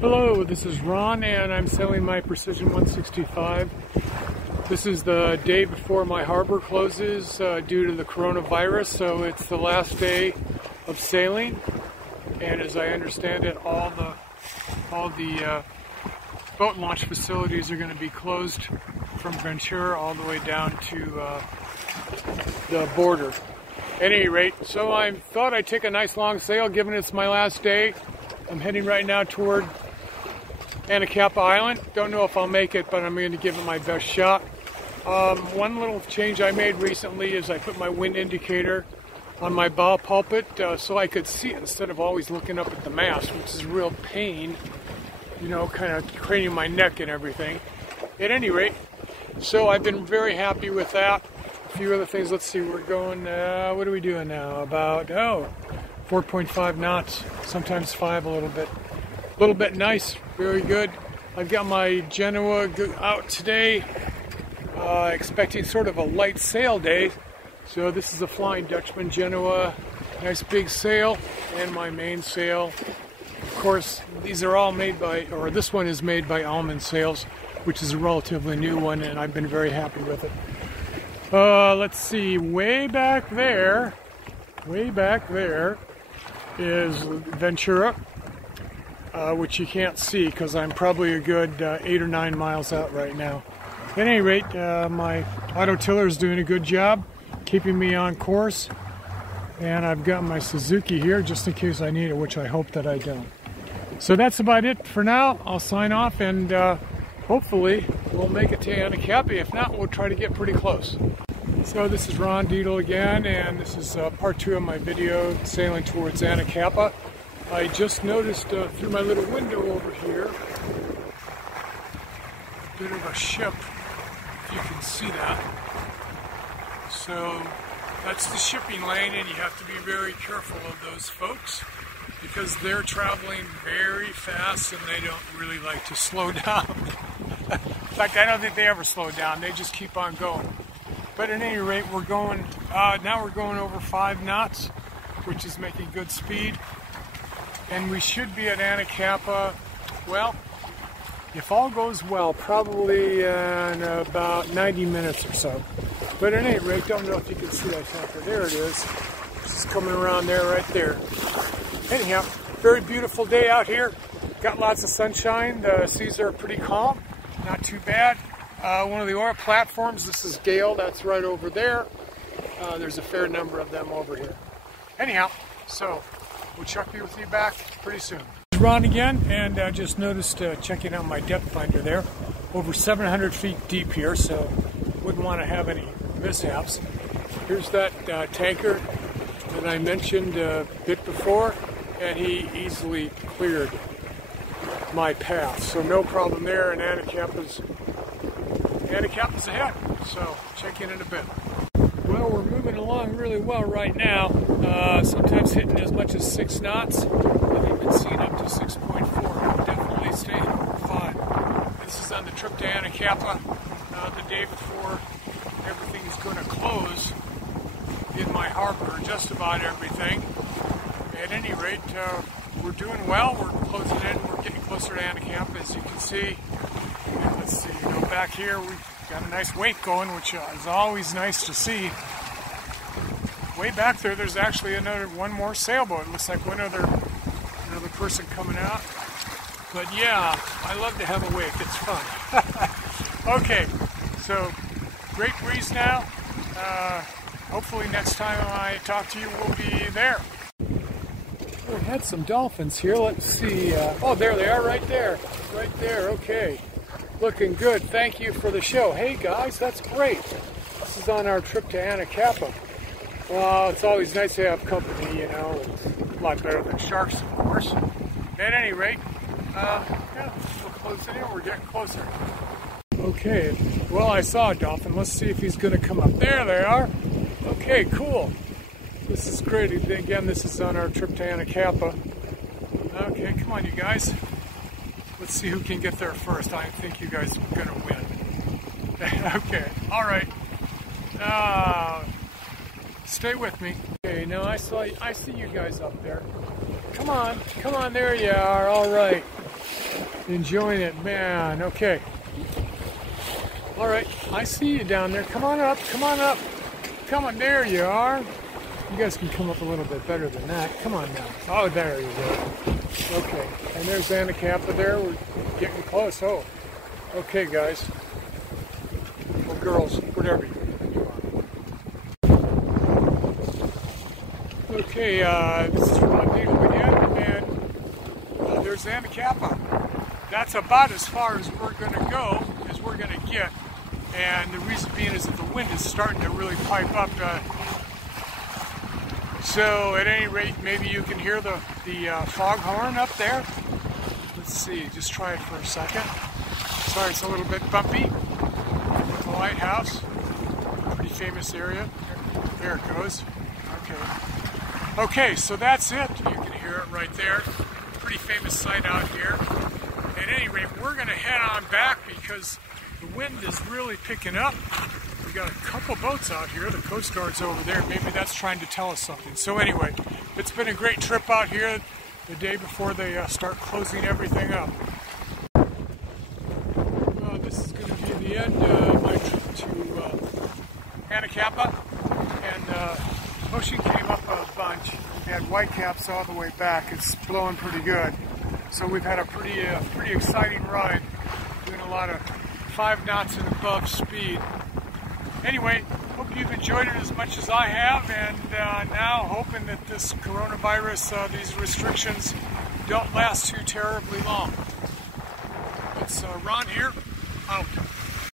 Hello, this is Ron and I'm sailing my Precision 165. This is the day before my harbor closes due to the coronavirus, so it's the last day of sailing. And as I understand it, all the boat launch facilities are going to be closed from Ventura all the way down to the border. At any rate, so I thought I'd take a nice long sail, given it's my last day. I'm heading right now toward Anacapa Island. Don't know if I'll make it, but I'm going to give it my best shot. One little change I made recently is I put my wind indicator on my bow pulpit so I could see it instead of always looking up at the mast, which is a real pain, you know, kind of craning my neck and everything. At any rate, so I've been very happy with that. A few other things. Let's see, we're going, what are we doing now? About, 4.5 knots, sometimes 5 a little bit nice, very good. I've got my Genoa out today, expecting sort of a light sail day. So this is a Flying Dutchman Genoa, nice big sail, and my main sail. Of course, these are all made by, or this one is made by Almond Sails, which is a relatively new one, and I've been very happy with it. Let's see, way back there is Ventura, which you can't see because I'm probably a good 8 or 9 miles out right now. At any rate, my auto tiller is doing a good job keeping me on course, and I've got my Suzuki here just in case I need it, which I hope that I don't. So that's about it for now. I'll sign off, and hopefully we'll make it to Anacapa. If not, we'll try to get pretty close. So this is Ron Deedle again, and this is part 2 of my video sailing towards Anacapa. I just noticed through my little window over here a bit of a ship, if you can see that. So that's the shipping lane, and you have to be very careful of those folks because they're traveling very fast and they don't really like to slow down. In fact, I don't think they ever slow down, they just keep on going. But at any rate, we're going, now we're going over 5 knots, which is making good speed. And we should be at Anacapa, well, if all goes well, probably in about 90 minutes or so. But at any rate, don't know if you can see that tanker. There it is. It's coming around there, right there. Anyhow, very beautiful day out here. Got lots of sunshine. The seas are pretty calm, not too bad. One of the oil platforms, this is Gale, that's right over there. There's a fair number of them over here. Anyhow, so we'll check with you back pretty soon. It's Ron again, and I just noticed checking out my depth finder there, over 700 feet deep here, so wouldn't want to have any mishaps. Here's that tanker that I mentioned a bit before, and he easily cleared my path, so no problem there, and Anacapa's ahead, so check in a bit. Well, we're moving along really well right now, sometimes hitting as much as 6 knots. I've even seen up to 6.4, definitely staying over 5. This is on the trip to Anacapa, the day before everything is going to close in my harbor, just about everything. At any rate, we're doing well, we're closing in, we're getting closer to Anacapa, as you can see. And let's see, back here we've got a nice wake going, which is always nice to see. Way back there, there's actually one more sailboat. It looks like another person coming out. But yeah, I love to have a wake. It's fun. Okay, so great breeze now. Hopefully next time I talk to you, we'll be there. We had some dolphins here. Let's see. Oh, there they are, right there. Right there. Okay. Looking good. Thank you for the show. Hey guys, that's great. This is on our trip to Anacapa. Well, it's always nice to have company, you know. It's a lot better than sharks, of course. At any rate, yeah, we're closing in. We're getting closer. Okay. Well, I saw a dolphin. Let's see if he's going to come up. There they are. Okay, cool. This is great. Again, this is on our trip to Anacapa. Okay, come on, you guys. Let's see who can get there first. I think you guys are going to win. Okay, all right. Stay with me. Okay, now I see you guys up there. Come on, there you are. All right. Enjoying it, man. Okay. All right, I see you down there. Come on up, come on up. Come on, there you are. You guys can come up a little bit better than that. Come on now. Oh, there you go. Okay, and there's Anacapa there. We're getting close. Oh, okay, guys. Or girls, whatever you are. Okay, this is Rendezvous again, and there's Anacapa. That's about as far as we're going to go, as we're going to get. And the reason being is that the wind is starting to really pipe up. So at any rate, maybe you can hear the foghorn up there. Let's see, just try it for a second. Sorry, it's a little bit bumpy. With the lighthouse, pretty famous area. There it goes. Okay. Okay, so that's it. You can hear it right there. Pretty famous sight out here. At any rate, we're going to head on back because the wind is really picking up. We got a couple boats out here. The Coast Guard's over there. Maybe that's trying to tell us something. So anyway, it's been a great trip out here the day before they start closing everything up. Well, this is going to be the end of my trip to Anacapa. And ocean came up a bunch. We had whitecaps all the way back. It's blowing pretty good. So we've had a pretty exciting ride, doing a lot of 5 knots and above speed. Anyway, hope you've enjoyed it as much as I have, and now hoping that this coronavirus, these restrictions don't last too terribly long. It's Ron here.